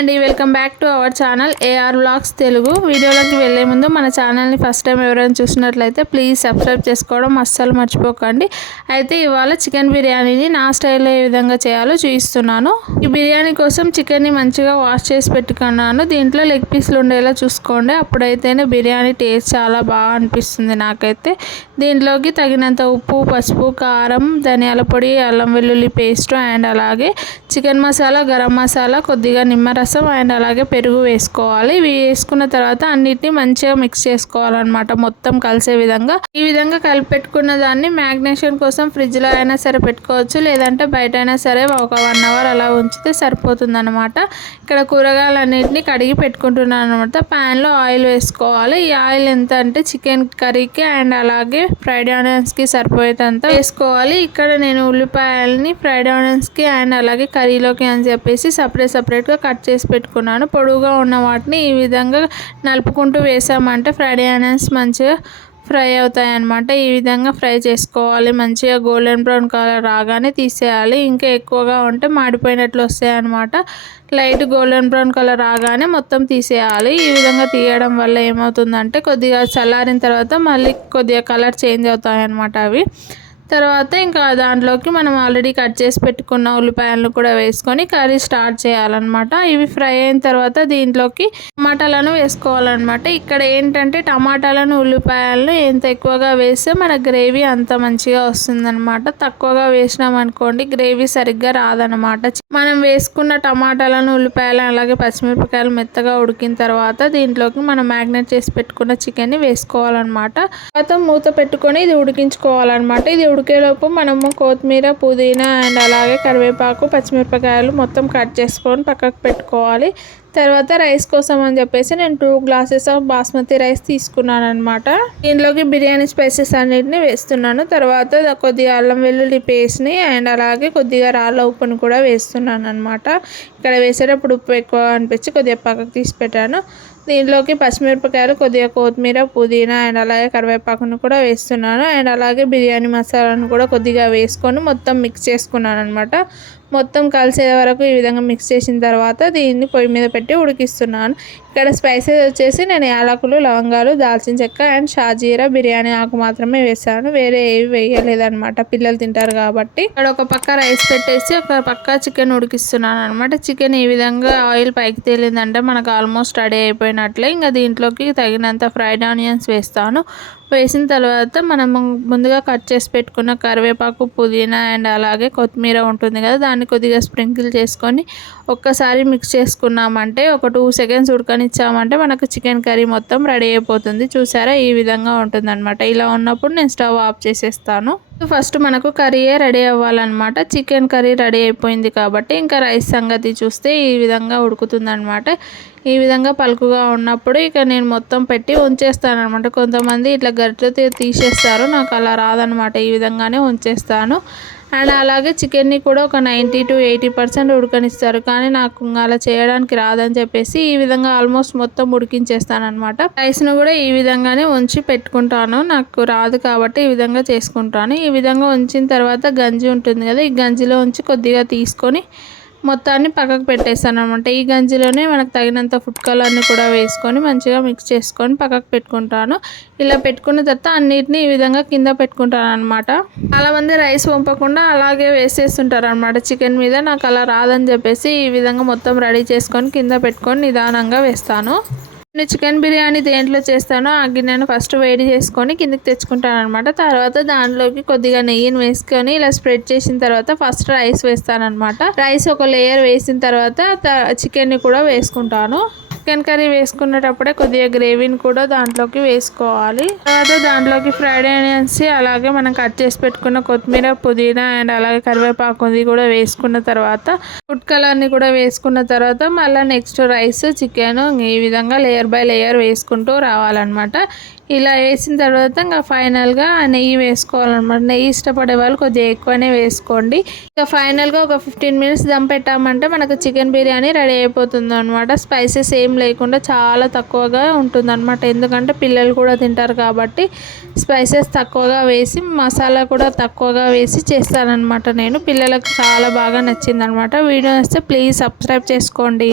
అండి welcome back to our channel AR blogs Telugu. వీడియోలోకి వెళ్ళే ముందు మన ఛానల్ని ఫస్ట్ టైం ఎవరైనా చూసినట్లయితే ప్లీజ్ సబ్స్క్రైబ్ చేసుకోవడం అస్సలు మర్చిపోకండి. అయితే ఇవాళ చికెన్ బిర్యానీని నా స్టైల్లో ఏ విధంగా చేయాలో చూపిస్తున్నాను. ఈ బిర్యానీ కోసం చికెన్ని మంచిగా వాష్ చేసి పెట్టుకున్నాను. దీంట్లో లెగ్ పీస్లు ఉండేలా చూసుకోండి. అప్పుడైతేనే బిర్యానీ టేస్ట్ చాలా బాగా అనిపిస్తుంది నాకైతే. దీంట్లోకి తగినంత ఉప్పు పసుపు కారం ధనియాల పొడి అల్లం వెల్లుల్లి పేస్ట్ అండ్ అలాగే చికెన్ మసాలా గరం మసాలా కొద్దిగా నిమ్మరసం అండ్ అలాగే పెరుగు వేసుకోవాలి. ఇవి వేసుకున్న తర్వాత అన్నిటిని మంచిగా మిక్స్ చేసుకోవాలన్నమాట. మొత్తం కలిసే విధంగా. ఈ విధంగా కలిపి పెట్టుకున్న దాన్ని మ్యాగ్నేషన్ కోసం ఫ్రిడ్జ్లో అయినా సరే పెట్టుకోవచ్చు. లేదంటే బయట అయినా సరే ఒక వన్ అవర్ అలా ఉంచితే సరిపోతుంది అనమాట ఇక్కడ కూరగాయలన్నింటినీ కడిగి పెట్టుకుంటున్నాను అనమాట ప్యాన్లో ఆయిల్ వేసుకోవాలి. ఈ ఆయిల్ ఎంత అంటే చికెన్ కర్రీకి అండ్ అలాగే ఫ్రైడ్ ఆనియన్స్కి సరిపోయేటంత వేసుకోవాలి. ఇక్కడ నేను ఉల్లిపాయలని ఫ్రైడ్ ఆనియన్స్కి అండ్ అలాగే కర్రీలోకి అని చెప్పేసి సపరేట్ సపరేట్గా కట్ చేసి పెట్టుకున్నాను. పొడువుగా ఉన్న వాటిని ఈ విధంగా నలుపుకుంటూ వేసామంటే ఫ్రైడ్ ఆనియన్స్ మంచిగా ఫ్రై అవుతాయి అన్నమాట ఈ విధంగా ఫ్రై చేసుకోవాలి. మంచిగా గోల్డెన్ బ్రౌన్ కలర్ రాగానే తీసేయాలి. ఇంకా ఎక్కువగా ఉంటే మాడిపోయినట్లు వస్తాయి అన్నమాట లైట్ గోల్డెన్ బ్రౌన్ కలర్ రాగానే మొత్తం తీసేయాలి. ఈ విధంగా తీయడం వల్ల ఏమవుతుందంటే కొద్దిగా చల్లారిన తర్వాత మళ్ళీ కొద్దిగా కలర్ చేంజ్ అవుతాయి అన్నమాట అవి. తర్వాత ఇంకా దాంట్లోకి మనం ఆల్రెడీ కట్ చేసి పెట్టుకున్న ఉల్లిపాయలను కూడా వేసుకొని కర్రీ స్టార్ట్ చేయాలన్నమాట. ఇవి ఫ్రై అయిన తర్వాత దీంట్లోకి టమాటాలను వేసుకోవాలన్నమాట. ఇక్కడ ఏంటంటే టమాటాలను ఉల్లిపాయలను ఎంత ఎక్కువగా వేస్తే మన గ్రేవీ అంత మంచిగా వస్తుందన్నమాట. తక్కువగా వేసినాం అనుకోండి గ్రేవీ సరిగ్గా రాదనమాట మనం వేసుకున్న టమాటాలను ఉల్లిపాయలను అలాగే పచ్చిమిరపకాయలు మెత్తగా ఉడికిన తర్వాత దీంట్లోకి మనం మ్యాగ్నేట్ చేసి పెట్టుకున్న చికెన్ని వేసుకోవాలన్నమాట. తర్వాత మూత పెట్టుకొని ఇది ఉడికించుకోవాలన్నమాట. ఇది ఉడికేలోపు మనము కొత్తిమీర పుదీనా అండ్ అలాగే కరివేపాకు పచ్చిమిరపకాయలు మొత్తం కట్ చేసుకొని పక్కకు పెట్టుకోవాలి. తర్వాత రైస్ కోసం అని చెప్పేసి నేను two glasses of basmati rice తీసుకున్నాను అనమాట దీనిలోకి బిర్యానీ స్పైసెస్ అన్నిటిని వేస్తున్నాను. తర్వాత కొద్దిగా అల్లం వెల్లుల్లి పేస్ట్ని అండ్ అలాగే కొద్దిగా రాళ్ళ ఉప్పుని కూడా వేస్తున్నాను అనమాట ఇక్కడ వేసేటప్పుడు ఉప్పు ఎక్కువ అనిపించి కొద్దిగా పక్కకు తీసి పెట్టాను. దీంట్లోకి పచ్చిమిరపకాయలు కొద్దిగా కొత్తిమీర పుదీనా అండ్ అలాగే కరివేపాకును కూడా వేస్తున్నాను. అండ్ అలాగే బిర్యానీ మసాలాను కూడా కొద్దిగా వేసుకొని మొత్తం మిక్స్ చేసుకున్నాను అనమాట మొత్తం కలిసే వరకు ఈ విధంగా మిక్స్ చేసిన తర్వాత దీన్ని పొయ్యి మీద పెట్టి ఉడికిస్తున్నాను. ఇక్కడ స్పైసెస్ వచ్చేసి నేను యాలకులు లవంగాలు దాల్చిన చెక్క అండ్ షాజీరా బిర్యానీ ఆకు మాత్రమే వేసాను. వేరే ఏవి వేయలేదన్నమాట. పిల్లలు తింటారు కాబట్టి. ఇక్కడ ఒక పక్క రైస్ పెట్టేసి ఒక పక్క చికెన్ ఉడికిస్తున్నాను అనమాట చికెన్ ఈ విధంగా ఆయిల్ పైకి తేలిందంటే మనకు ఆల్మోస్ట్ రెడీ అయిపోయినట్లే. ఇంకా దీంట్లోకి తగినంత ఫ్రైడ్ ఆనియన్స్ వేస్తాను. వేసిన తర్వాత మనం ముందుగా కట్ చేసి పెట్టుకున్న కరివేపాకు పుదీనా అండ్ అలాగే కొత్తిమీర ఉంటుంది కదా దాన్ని కొద్దిగా స్ప్రింకిల్ చేసుకొని ఒక్కసారి మిక్స్ చేసుకున్నామంటే ఒక టూ సెకండ్స్ ఉడకనిచ్చామంటే మనకు చికెన్ కర్రీ మొత్తం రెడీ అయిపోతుంది. చూసారా? ఈ విధంగా ఉంటుందన్నమాట. ఇలా ఉన్నప్పుడు నేను స్టవ్ ఆఫ్ చేసేస్తాను. ఫస్ట్ మనకు కర్రీయే రెడీ అవ్వాలన్నమాట. చికెన్ కర్రీ రెడీ అయిపోయింది కాబట్టి ఇంకా రైస్ సంగతి చూస్తే ఈ విధంగా ఉడుకుతుందన్నమాట. ఈ విధంగా పలుకుగా ఉన్నప్పుడు ఇక నేను మొత్తం పెట్టి ఉంచేస్తాను అనమాట కొంతమంది ఇట్లా గరిటెతో తీసేస్తారు నాకు అలా రాదనమాట ఈ విధంగానే ఉంచేస్తాను. అండ్ అలాగే చికెన్ని కూడా ఒక నైంటీ టు ఎయిటీ పర్సెంట్ ఉడకనిస్తారు. కానీ నాకు అలా చేయడానికి రాదని చెప్పేసి ఈ విధంగా ఆల్మోస్ట్ మొత్తం ఉడికించేస్తాను అనమాట రైస్ను కూడా ఈ విధంగానే ఉంచి పెట్టుకుంటాను. నాకు రాదు కాబట్టి ఈ విధంగా చేసుకుంటాను. ఈ విధంగా ఉంచిన తర్వాత గంజి ఉంటుంది కదా ఈ గంజిలో ఉంచి కొద్దిగా తీసుకొని మొత్తాన్ని పక్కకు పెట్టేస్తాను అనమాట ఈ గంజిలోనే మనకు తగినంత ఫుడ్ కలర్ని కూడా వేసుకొని మంచిగా మిక్స్ చేసుకొని పక్కకు పెట్టుకుంటాను. ఇలా పెట్టుకున్న తర్వాత అన్నిటిని ఈ విధంగా కింద పెట్టుకుంటాను అనమాట చాలామంది రైస్ పంపకుండా అలాగే వేసేస్తుంటారు అనమాట చికెన్ మీద నాకు అలా రాదని చెప్పేసి ఈ విధంగా మొత్తం రెడీ చేసుకొని కింద పెట్టుకొని నిదానంగా వేస్తాను. నేను చికెన్ బిర్యానీ దేంట్లో చేస్తానో ఆ గిన్నెను ఫస్ట్ వేడి చేసుకొని కిందకి తెచ్చుకుంటాను అనమాట తర్వాత దాంట్లోకి కొద్దిగా నెయ్యిని వేసుకొని ఇలా స్ప్రెడ్ చేసిన తర్వాత ఫస్ట్ రైస్ వేస్తాను అనమాట రైస్ ఒక లేయర్ వేసిన తర్వాత చికెన్ని కూడా వేసుకుంటాను. చికెన్ కర్రీ వేసుకునేటప్పుడే కొద్దిగా గ్రేవీని కూడా దాంట్లోకి వేసుకోవాలి. తర్వాత దాంట్లోకి ఫ్రైడ్ ఆనియన్స్ అలాగే మనం కట్ చేసి పెట్టుకున్న కొత్తిమీర పుదీనా అండ్ అలాగే కరివేపాకు కూడా వేసుకున్న తర్వాత ఫుడ్ కలర్ని కూడా వేసుకున్న తర్వాత మళ్ళీ నెక్స్ట్ రైస్ చికెన్ ఈ విధంగా లేయర్ బై లేయర్ వేసుకుంటూ రావాలన్నమాట. ఇలా వేసిన తర్వాత ఇంకా ఫైనల్గా నెయ్యి వేసుకోవాలన్నమాట. నెయ్యి ఇష్టపడే వాళ్ళు కొద్దిగా ఎక్కువనే వేసుకోండి. ఇంకా ఫైనల్గా ఒక ఫిఫ్టీన్ మినిట్స్ దమ్ పెట్టామంటే మనకు చికెన్ బిర్యానీ రెడీ అయిపోతుంది అనమాట స్పైసెస్ ఏం లేకుండా చాలా తక్కువగా ఉంటుంది అనమాట ఎందుకంటే పిల్లలు కూడా తింటారు కాబట్టి స్పైసెస్ తక్కువగా వేసి మసాలా కూడా తక్కువగా వేసి చేస్తానన్నమాట నేను పిల్లలకు చాలా బాగా నచ్చిందనమాట వీడియో వస్తే ప్లీజ్ సబ్స్క్రైబ్ చేసుకోండి.